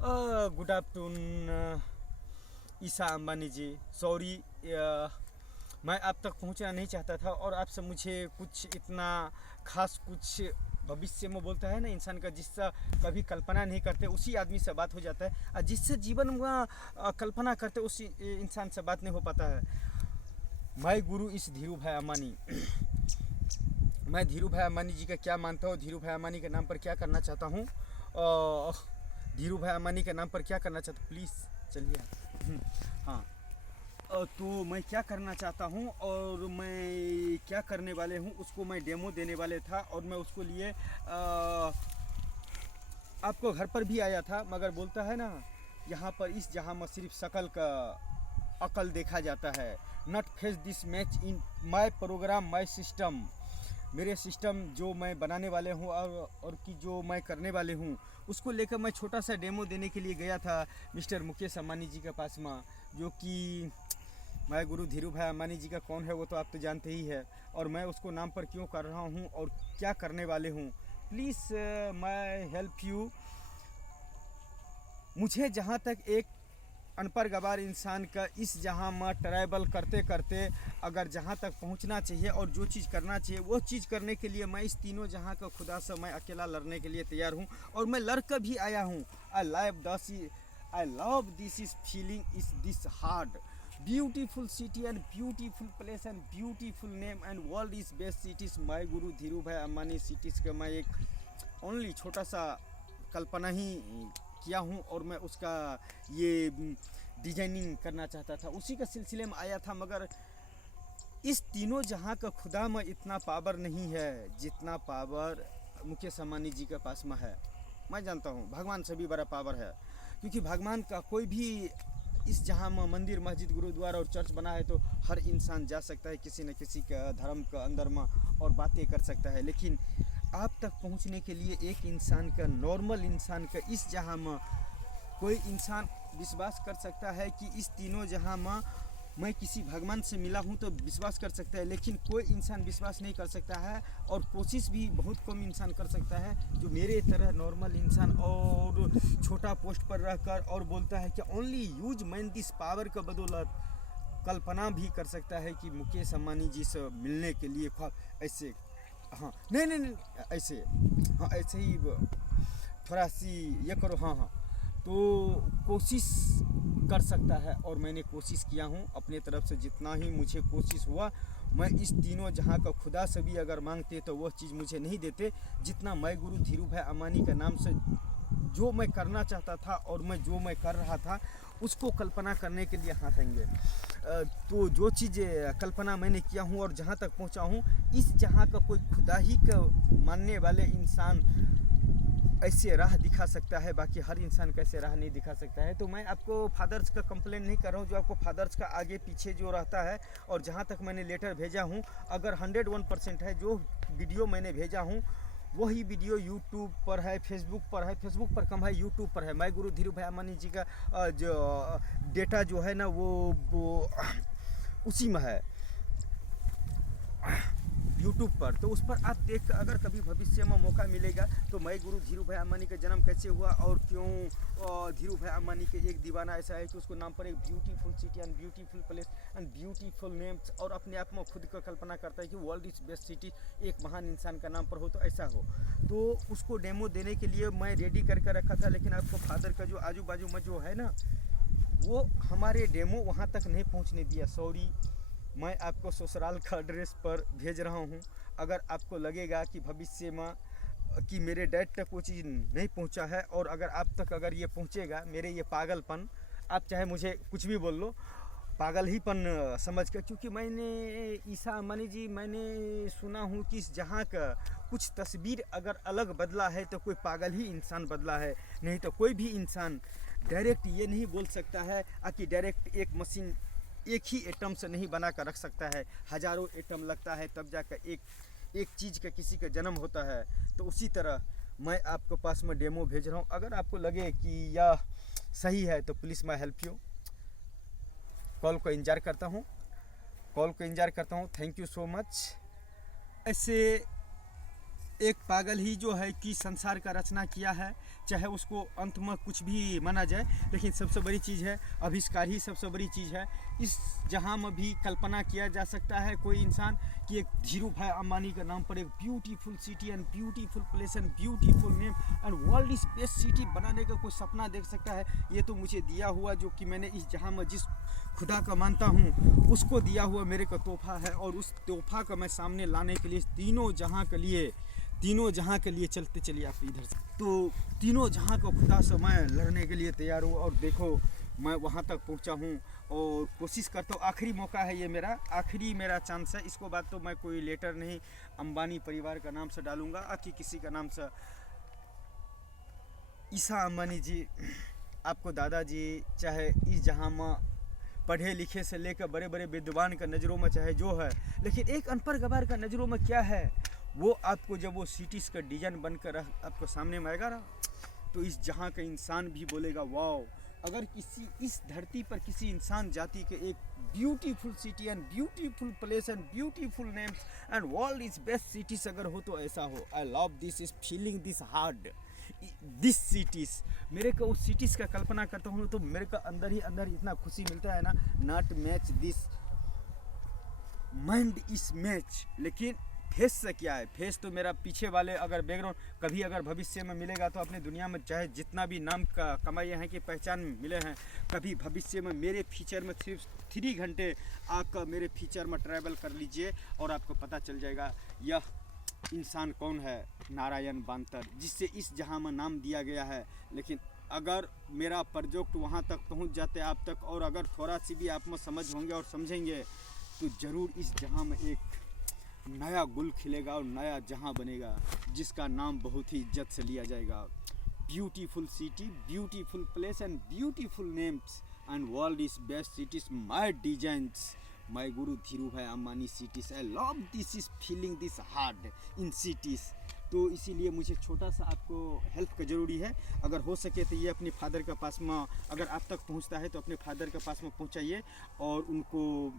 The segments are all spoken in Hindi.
गुड आफ्टरनून ईसा अंबानी जी। सॉरी, मैं आप तक पहुंचना नहीं चाहता था और आपसे मुझे कुछ इतना खास कुछ भविष्य में बोलता है ना इंसान का, जिससे कभी कल्पना नहीं करते उसी आदमी से बात हो जाता है, और जिससे जीवन में कल्पना करते उसी इंसान से बात नहीं हो पाता है। मैं गुरु इस धीरू भाई अम्बानी। मैं धीरू भाई अम्बानी जी का क्या मानता हूँ, धीरू भाई अम्बानी के नाम पर क्या करना चाहता हूँ, धीरू भाई अम्बानी के नाम पर क्या करना चाहता हूँ, प्लीज़ चलिए। हाँ, तो मैं क्या करना चाहता हूँ और मैं क्या करने वाले हूँ उसको मैं डेमो देने वाले था, और मैं उसको लिए आपको घर पर भी आया था, मगर बोलता है ना यहाँ पर इस जहाँ में सिर्फ शकल का अकल देखा जाता है। Not face this match in my programme my system. मेरे सिस्टम जो मैं बनाने वाले हूँ और कि जो मैं करने वाले हूँ उसको लेकर मैं छोटा सा डेमो देने के लिए गया था मिस्टर मुकेश अम्बानी जी के पास में, जो कि मैं गुरु धीरू भाई अम्बानी जी का कौन है वो तो आप तो जानते ही है, और मैं उसको नाम पर क्यों कर रहा हूँ और क्या करने वाले हूँ। प्लीज़ मैं हेल्प यू। मुझे जहाँ तक एक अनपढ़ गवार इंसान का इस जहाँ में ट्रैवल करते करते अगर जहाँ तक पहुँचना चाहिए और जो चीज़ करना चाहिए वो चीज़ करने के लिए मैं इस तीनों जहाँ का खुदा से मैं अकेला लड़ने के लिए तैयार हूँ, और मैं लड़ कर भी आया हूँ। I love this is feeling is this hard beautiful city and beautiful place and beautiful name and world is best cities. My guru Dhiru भाई अम्बानी सिटीज़ का मैं एक ओनली छोटा सा कल्पना ही किया हूँ, और मैं उसका ये डिजाइनिंग करना चाहता था, उसी के सिलसिले में आया था। मगर इस तीनों जहाँ का खुदा में इतना पावर नहीं है जितना पावर मुकेश अम्बानी जी के पास में है। मैं जानता हूँ भगवान से भी बड़ा पावर है, क्योंकि भगवान का कोई भी इस जहाँ में मंदिर मस्जिद गुरुद्वारा और चर्च बना है तो हर इंसान जा सकता है किसी न किसी का धर्म का अंदर में और बातें कर सकता है, लेकिन आप तक पहुंचने के लिए एक इंसान का, नॉर्मल इंसान का, इस जहाँ में कोई इंसान विश्वास कर सकता है कि इस तीनों जहाँ में मैं किसी भगवान से मिला हूँ तो विश्वास कर सकता है, लेकिन कोई इंसान विश्वास नहीं कर सकता है, और कोशिश भी बहुत कम इंसान कर सकता है जो मेरे तरह नॉर्मल इंसान और छोटा पोस्ट पर रहकर और बोलता है कि only use man this power का बदौलत कल्पना भी कर सकता है कि मुकेश अम्बानी जी से मिलने के लिए ऐसे, हाँ नहीं ऐसे, हाँ ऐसे ही थोड़ा सी ये करो, हाँ तो कोशिश कर सकता है, और मैंने कोशिश किया हूँ अपने तरफ से जितना ही मुझे कोशिश हुआ। मैं इस तीनों जहाँ का खुदा से भी अगर मांगते तो वह चीज़ मुझे नहीं देते जितना मैं गुरु धीरू भाई अम्बानी के नाम से जो मैं करना चाहता था और जो मैं कर रहा था उसको कल्पना करने के लिए हाथ आएंगे। तो जो चीज़ कल्पना मैंने किया हूँ और जहाँ तक पहुँचा हूँ, इस जहाँ का कोई खुदा ही का मानने वाले इंसान ऐसे राह दिखा सकता है, बाकी हर इंसान कैसे राह नहीं दिखा सकता है। तो मैं आपको फादर्स का कंप्लेन नहीं कर रहा हूँ, जो आपको फादर्स का आगे पीछे जो रहता है, और जहाँ तक मैंने लेटर भेजा हूँ अगर 101% है जो वीडियो मैंने भेजा हूँ वही वीडियो यूट्यूब पर है, फेसबुक पर है, फेसबुक पर कम है, यूट्यूब पर है। मैं गुरु धीरू भाई अम्बानी जी का जो डेटा जो है ना वो उसी में है यूट्यूब पर, तो उस पर आप देख कर अगर कभी भविष्य में मौका मिलेगा तो मैं गुरु धीरू भाई अम्बानी का जन्म कैसे हुआ और क्यों धीरू भाई अम्बानी के एक दीवाना ऐसा है कि उसको नाम पर एक beautiful city and beautiful place and beautiful names, और अपने आप में खुद का कल्पना करता है कि वर्ल्ड इज बेस्ट सिटी एक महान इंसान का नाम पर हो तो ऐसा हो। तो उसको डेमो देने के लिए मैं रेडी करके रखा था, लेकिन आपको फादर का जो आजू बाजू में जो है ना वो हमारे डेमो वहाँ तक नहीं पहुँचने दिया। सॉरी, मैं आपको ससुराल का एड्रेस पर भेज रहा हूँ। अगर आपको लगेगा कि भविष्य में कि मेरे डैड तक वो चीज़ नहीं पहुँचा है, और अगर आप तक अगर ये पहुँचेगा मेरे ये पागलपन, आप चाहे मुझे कुछ भी बोल लो, पागल ही पन समझ कर, क्योंकि मैंने ईसा अम्बानी जी मैंने सुना हूँ कि इस जहाँ का कुछ तस्वीर अगर अलग बदला है तो कोई पागल ही इंसान बदला है, नहीं तो कोई भी इंसान डायरेक्ट ये नहीं बोल सकता है कि डायरेक्ट एक मशीन एक ही एटम से नहीं बना कर रख सकता है, हजारों एटम लगता है तब जाकर एक चीज़ का किसी का जन्म होता है। तो उसी तरह मैं आपके पास में डेमो भेज रहा हूँ, अगर आपको लगे कि यह सही है तो प्लीज़ मैं हेल्प यू। कॉल को इंतज़ार करता हूँ, थैंक यू सो मच। ऐसे एक पागल ही जो है कि संसार का रचना किया है, चाहे उसको अंत में कुछ भी माना जाए, लेकिन सबसे बड़ी चीज़ है आविष्कार ही सबसे बड़ी चीज़ है। इस जहाँ में भी कल्पना किया जा सकता है कोई इंसान कि एक धीरू भाई अंबानी के नाम पर एक beautiful city and beautiful place and beautiful name and world is best city बनाने का कोई सपना देख सकता है। ये तो मुझे दिया हुआ, जो कि मैंने इस जहाँ में जिस खुदा का मानता हूँ उसको दिया हुआ मेरे को तोहफा है, और उस तोहफा का मैं सामने लाने के लिए तीनों जहाँ के लिए चलते चलिए आप इधर से, तो तीनों जहाँ को खुदा से मैं लड़ने के लिए तैयार हूँ। और देखो मैं वहाँ तक पहुँचा हूँ और कोशिश करता हूँ। आखिरी मौका है ये, मेरा आखिरी मेरा चांस है। इसको बाद तो मैं कोई लेटर नहीं अंबानी परिवार का नाम से डालूंगा कि किसी का नाम से। ईसा अंबानी जी, आपको दादाजी चाहे इस जहाँ में पढ़े लिखे से लेकर बड़े बड़े विद्वान का नज़रों में चाहे जो है, लेकिन एक अनपढ़ गवार का नज़रों में क्या है, वो आपको जब वो सिटीज़ का डिजाइन बनकर आपको सामने में आएगा ना, तो इस जहाँ का इंसान भी बोलेगा वाओ। अगर किसी इस धरती पर किसी इंसान जाति के एक beautiful city and beautiful place and beautiful names and world is best cities अगर हो तो ऐसा हो। आई love this is feeling this hard this cities. मेरे को उस सिटीज़ का कल्पना करता हूँ तो मेरे को अंदर ही अंदर इतना खुशी मिलता है ना। नॉट मैच दिस माइंड इस मैच, लेकिन फेस से क्या है, फेस तो मेरा पीछे वाले अगर बैकग्राउंड कभी अगर भविष्य में मिलेगा तो अपने दुनिया में चाहे जितना भी नाम का कमाए हैं कि पहचान मिले हैं, कभी भविष्य में मेरे फीचर में सिर्फ 3 घंटे आकर मेरे फीचर में ट्रैवल कर लीजिए और आपको पता चल जाएगा यह इंसान कौन है, नारायण बांतर, जिससे इस जहां में नाम दिया गया है। लेकिन अगर मेरा प्रोजेक्ट वहां तक पहुंच जाते आप तक, और अगर थोड़ा सी भी आप में समझ होंगे और समझेंगे, तो ज़रूर इस जहां में एक नया गुल खिलेगा और नया जहां बनेगा जिसका नाम बहुत ही इज्जत से लिया जाएगा। Beautiful city, beautiful place and beautiful names and world is best cities my designs my गुरु धीरू भाई Ambani cities. I love this is feeling this hard in cities. तो इसीलिए मुझे छोटा सा आपको हेल्प का ज़रूरी है। अगर हो सके तो ये अपने फादर के पास में, अगर आप तक पहुंचता है तो अपने फादर के पास में पहुंचाइए और उनको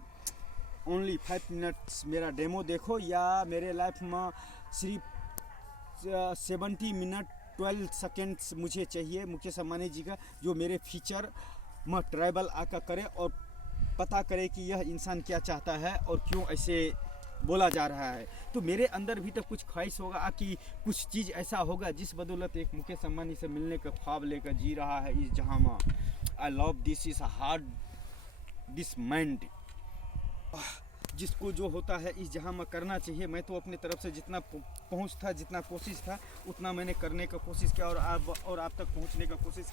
ओनली 5 मिनट्स मेरा डेमो देखो, या मेरे लाइफ में सिर्फ 70 मिनट 12 सेकेंड्स मुझे चाहिए मुकेश अंबानी जी का, जो मेरे फीचर में ट्रैवल आकर करे और पता करे कि यह इंसान क्या चाहता है और क्यों ऐसे बोला जा रहा है। तो मेरे अंदर भी तो कुछ ख्वाहिश होगा कि कुछ चीज़ ऐसा होगा जिस बदौलत एक मुकेश अंबानी से मिलने का ख्वाब लेकर जी रहा है इस जहाँ में। आई love this is hard this mind, जिसको जो होता है इस जहाँ में करना चाहिए। मैं तो अपनी तरफ से जितना पहुँच था, जितना कोशिश था, उतना मैंने करने का कोशिश किया और आप तक पहुँचने का कोशिश किया।